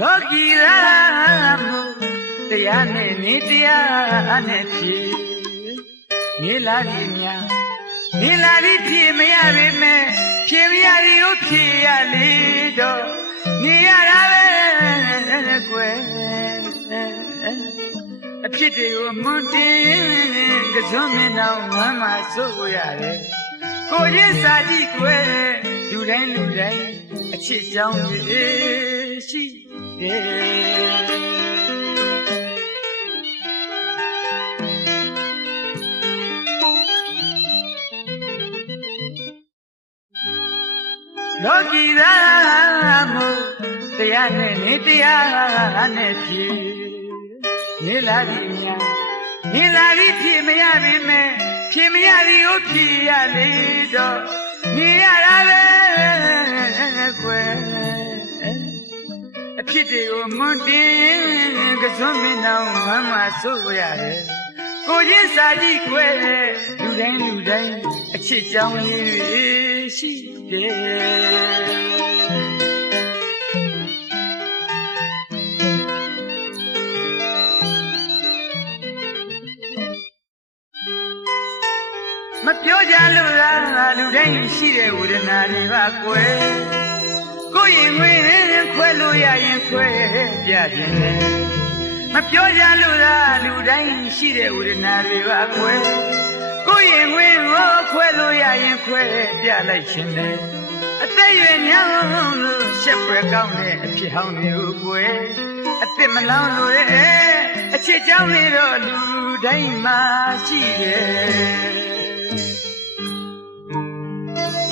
လောကီရာမူတရားနဲ့နေတရားနဲ့ဖြေနေလာပြီများနေလာပြီဖြေမရပေမဲ့ဖြေမရသည်ကိုဖြေရလေတော့နေရတာပဲကွယ်အဖြစ်တွေကိုမွန်တင်ကစွန်းမင်းတော်မမ်းမဆိုးရတယ်ကိုရင်စာကြည့်ကွယ်လူတိုင်းအချစ်ကြောင်းတွေရှိတယ်လောကီရာမူတရားနဲ့နေတရားနဲ့ဖြေနေလာပြီများနေလာပြီဖြေမရပေမဲ့ဖြေမရသည်ကိုဖြေရလေတော့နေရတာပဲကွယ်အဖြစ်တွေကိုမွန်တင်ကစွန်းမင်းတော်မမ်းမဆိုးရတယ်ကိုချင်းစာကြည့်ကွယ်လူတိုင်းအချစ်ကြောင်းလေးတွေရှိတယ်မပြောကြလို့လားလူတိုင်းရှိတဲ့ဝေဒနာတွေပါကွယ်ကိုရင်ငွေခွဲလို့ရရင်ခွဲပြခြင်းနဲ့မပြောကြလို့လားလူတိုင်းရှိတဲ့ဝေဒနာတွေပါကွယ်ကိုရင်ငွေကိုခွဲလို့ရရင်ခွဲပြလိုက်ခြင်းနဲ့အသက်ရွယ်ညောင်းလို့ရှက်ဖွယ်ကောင်းတဲ့အဖြစ်ဟောင်းမျိုးကွယ်အသက်မလောင်လို့အချစ်ကြောင်းလေးတော့လူတိုင်းမှာရှိတယ်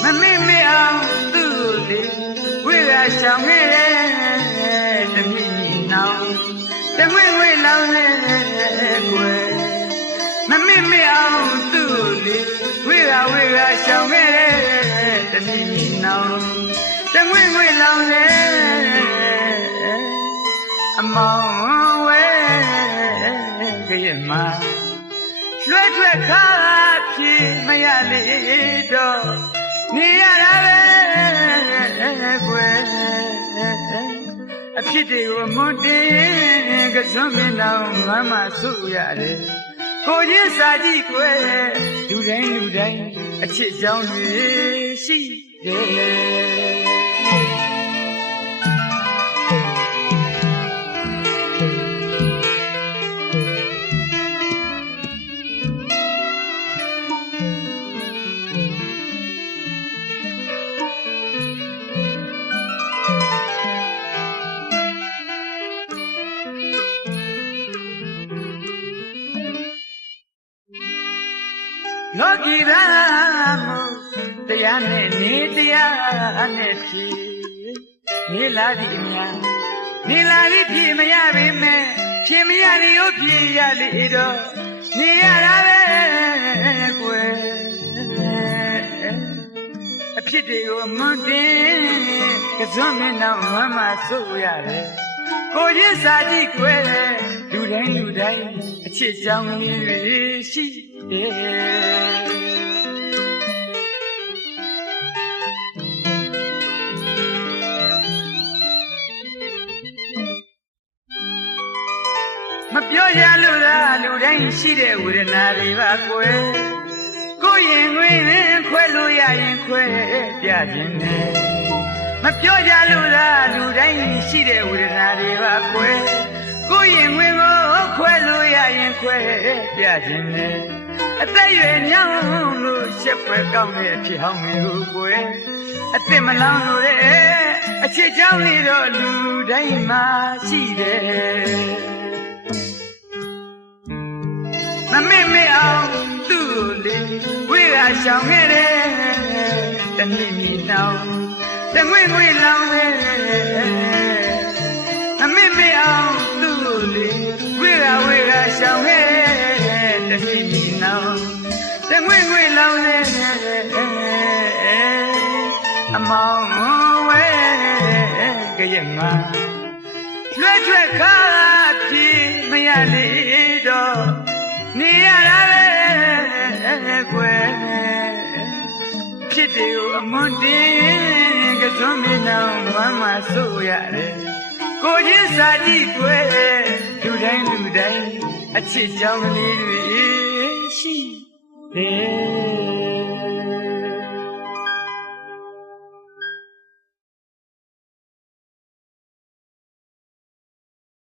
မမေ့မေ့အောင်သူ့လေဝိရရှောင်ခဲ့တဲ့တမိမိနောင်တငွေငွေလောင်တဲ့ကွယ်မမေ့မေ့အောင်သူ့လေဝိရရှောင်ခဲ့တဲ့တမိမိနောင်တငွေငွေလောင်တဲ့အမောင်ဝဲကြရမလွှဲထွက်ခါဖြေမရလေတော့နေရတာပဲကွယ်အဖြစ်တွေကိုမွန်တင်ကစွန်းမင်းတော်မမ်းမဆိုးရတယ်ကိုချင်းစာကြည့်ကွယ်လူတိုင်းအချစ်ကြောင်းတွေရှိတယ်လောကီရာမူတရားနဲ့နေတရားနဲ့ဖြေနေလာပြီများနေလာပြီဖြေမရပေမဲ့ဖြေမရသည်ကိုဖြေရလေတော့နေရတာပဲကွယ်အဖြစ်တွေကိုမွန်တင်ကစွန်းမင်းတော်မမ်းမဆိုးရတယ်ကိုချင်းစာကြည့်ကွယ်လူတိုင်းအချစ်ကြောင်းလေးတွေရှိမပြောရလို့လားလူတိုင်းရှိတဲ့ဝေဒနာတွေပါကွယ်ကိုရင်ငွေခွဲလို့ရရင်ခွဲပြခြင်းနဲ့မပြောကြလို့လားလူတိုင်းရှိတဲ့ဝေဒနာတွေပါကွယ်ကိုရင်ငွေကိုခွဲလို့ရရင်ခွဲပြခြင်းနဲ့အသက်ရွယ်ညောင်းလို့ရှက်ဖွယ်ကောင်းတဲ့အဖြစ်ဟောင်းမျိုးကွယ်အသက်မလောင်လို့အချစ်ကြောင်းလေးတော့လူတိုင်းမှာရှိတယ်မမေ့မေ့အောင်သူ့လေဝိရရှောင်ခဲ့တဲ့တမိမိနောင်တငွေငွေလောင်တဲ့မမေ့မေ့အောင်သူ့လေဝိရရှောင်ခဲ့တဲ့တမိမိနောင်တငွေငွေလောင်တဲ့အမောင်ဝဲကြရမလွှဲထွက်ခါဖြေမရလေတော့နေရတာပဲကွယ်ဖြစ်တယ်ကိုအမွန်တင်ကစွန်းမင်းတော်မမ်းမဆိုးရတယ် ကိုချင်းစာကြည့်ကွယ်လူတိုင်းအချစ်ကြောင့်လေးတွေရှိတယ်